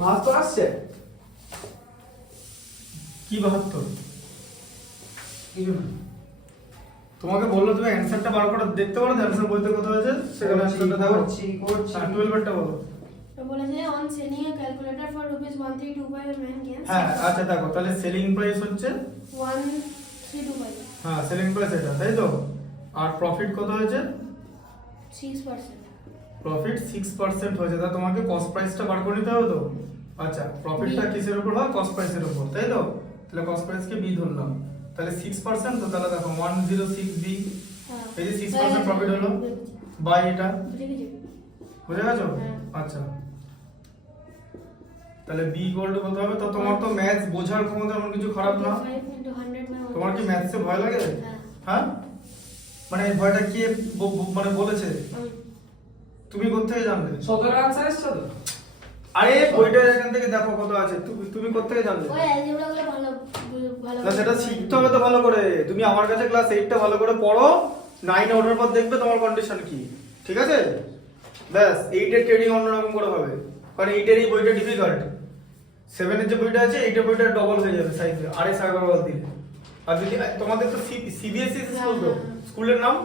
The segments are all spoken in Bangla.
বাহাত্তর আসছে কি 72? তোমাকে বললো তুমি অ্যানসারটা বার করে দেখতে পারো, অ্যানসার বলতে কত হয়েছে সেখানে অ্যানসারটা দেখো। করছি 12 এরটা বলো। তো বলেছে on selling A calculator for ₹1325 man gains. হ্যাঁ আচ্ছা দেখো তাহলে সেলিং প্রাইস হচ্ছে 1325 হ্যাঁ সেলিং প্রাইস এটা, তাই তো? আর প্রফিট কত হয়েছে? 6%। প্রফিট 6% হয়েছে, তাহলে তোমাকে কস্ট প্রাইসটা বার করে নিতে হবে তো। আচ্ছা প্রফিটটা কিসের উপর হয়? কস্ট প্রাইসের উপর, তাই তো? তাহলে কস্ট প্রাইসকে বি ধরলাম, তাহলে 6%, তো তাহলে দেখো 106 বি, এই যে 6% প্রফিট হলো বাই এটা, বুঝে গেছো? আচ্ছা তাহলে বি ইকুয়াল টু কত হবে? তো তোমার তো ম্যাথস বোঝার ক্ষমতা এমন কিছু খারাপ না। 5 into 100 মানে তোমার কি ম্যাথসে ভয় লাগে? হ্যাঁ মানে ভয়টা কি মানে বলেছে? তুমি কোত্থেকে জানলে? 17 আনসার এসছে তো। আরে বইটা এখান থেকে দেখো কত আছে, তুমি কোত্থেকে জানলে? ওই অ্যালজেব্রা গুলো ভালো না সেটা শিখতে হবে তো ভালো করে। তুমি আমার কাছে ক্লাস 8টা ভালো করে পড়ো, 9 ওঠার পর দেখবে তোমার কন্ডিশন কি, ঠিক আছে? ব্যাস 8 এর ট্রেডিং অন্যরকম করে হবে, কারণ 8 এর এই বইটা ডিফিকাল্ট, 7 এর যে বইটা আছে 8 এর বইটা ডবল হয়ে যাবে সাইজে, আরে সাইবার দিলে। আর যদি তোমাদের তো সিবিএসই স্কুল, তো স্কুলের নাম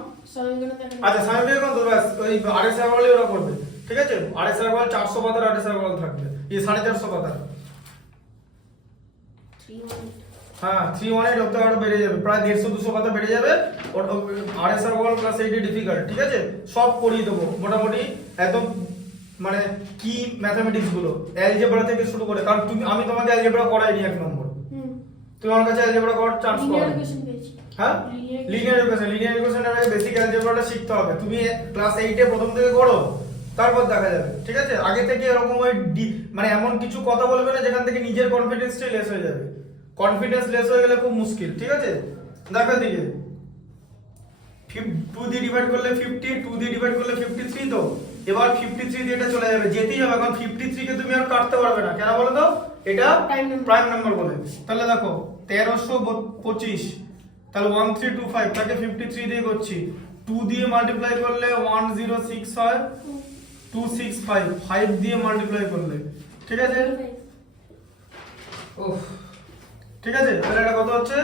আচ্ছা স্বামী বিবেকানন্দ, ব্যাস ওই আড়াই সাইবার ওরা করবে, ঠিক আছে? আড়াই সাইবার 400 পাতার আড়াই সাইবার থাকবে, এই 450 পাতার। 318 হ্যাঁ 318 হতে আরো বেড়ে যাবে, প্রায় 150-200 পাতা বেড়ে যাবে। আরএসআর ওয়াল ক্লাস 8 ডিফিকাল্ট, ঠিক আছে? সব করিয়ে দেবো মোটামুটি একদম, মানে কি ম্যাথমেটিক্স গুলো অ্যালজেব্রা থেকে শুরু করে, কারণ আমি তোমাকে অ্যালজেব্রা করাইনি 1 নম্বর, তুমি আমার কাছে অ্যালজেব্রা করার চান্স পাবে। লিনিয়ার ইকুয়েশন পেয়েছি। হ্যাঁ লিনিয়ার ইকুয়েশনের আগে বেসিক অ্যালজেব্রাটা শিখতে হবে। তুমি ক্লাস 8 এ প্রথম থেকে করো, তারপর দেখা যাবে, ঠিক আছে? আগে থেকে এরকম ওই মানে এমন কিছু কথা বলবে না যেখান থেকে নিজের কনফিডেন্সটাই লেস হয়ে যাবে। কনফিডেন্স লেস হয়ে গেলে খুব মুশকিল, ঠিক আছে? দেখো দিকে 2 দিয়ে ডিভাইড করলে 50, 2 দিয়ে ডিভাইড করলে 53, তো এবার 53 দিয়ে এটা চলে যাবে, যেতেই হবে, কারণ 53 কে তুমি আর কাটতে পারবে না, কেন বলো তো? এটা প্রাইম নাম্বার বলে। তাহলে দেখো 1325, তাহলে 1325 তাকে 53 দিয়ে করছি, 2 দিয়ে মাল্টিপ্লাই করলে 1006 হয়, 265, 5 দিয়ে মাল্টিপ্লাই করলে, ঠিক আছে? ওহ ঠিক আছে, তাহলে এটা কত হচ্ছে?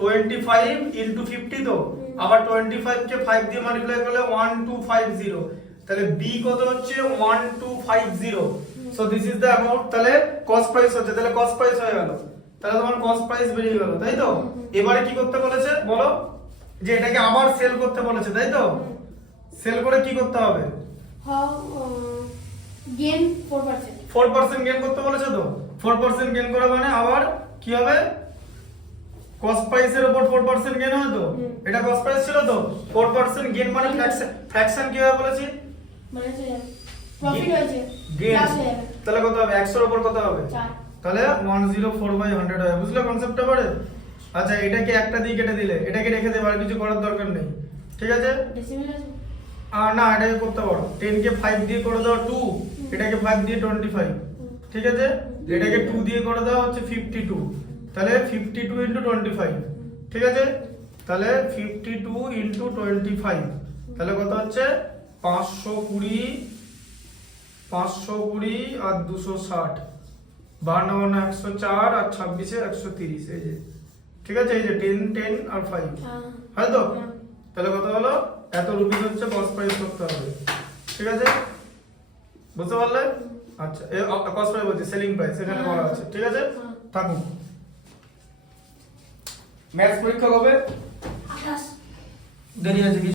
25 into 50, তো আবার 25 কে 5 দিয়ে মাল্টিপ্লাই করলে 1250, তাহলে বি কত হচ্ছে? 1250। So this is the amount. তাহলে কস্ট প্রাইস হচ্ছে, তাহলে কস্ট প্রাইস হয়ে গেল, তাহলে তোমার কস্ট প্রাইস বেরিয়ে গেল, তাই তো? এবারে কি করতে বলেছে বলো? যে এটাকে আবার সেল করতে বলেছে, তাই তো? সেল করে কি করতে হবে? How gain 4%। 4% গেইন করতে বলেছে, তো 4% গেইন করা মানে আবার কি হবে? কস্ট প্রাইসের উপর 4% গেইন হয়, তো এটা কস্ট প্রাইস ছিল, তো 4% গেইন মানে ফ্র্যাকশন কি হবে বলেছি? মানে প্রফিট হয়েছে গেইন, প্লাস হয়ে যাবে তাহলে কত হবে? 100 এর উপর কত হবে? 4। তাহলে 104/100 হবে, বুঝলে কনসেপ্টটা পড়ে? আচ্ছা এটাকে একটা দিয়ে কেটে দিলে, এটাকে রেখে দেবে, আর কিছু করার দরকার নেই, ঠিক আছে? ডেসিমেল আছে আর না এটাকে করতে পারো, 10 কে 5 দিয়ে করে দাও 2, এটাকে 5 দিয়ে 25, ঠিক আছে? এটাকে 2 দিয়ে করে দাও হচ্ছে 52, তাহলে 52 into 25, ঠিক আছে? তাহলে 52 into 25, তাহলে কত হচ্ছে? 520 আর 260, 52 104 আর 26 130, এই যে, ঠিক আছে? এই যে 10 10 আর 5, হয়তো? তাহলে কত হলো? এত রুপিস হচ্ছে কস্ট প্রাইস করতে হবে, ঠিক আছে? বুঝতে পারলে? আচ্ছা কস্ট প্রাইস বলছি, সেলিং প্রাইস এখানে বলা আছে, ঠিক আছে? থাকুক। ম্যাথস পরীক্ষা কবে? 28 দেরি আছে।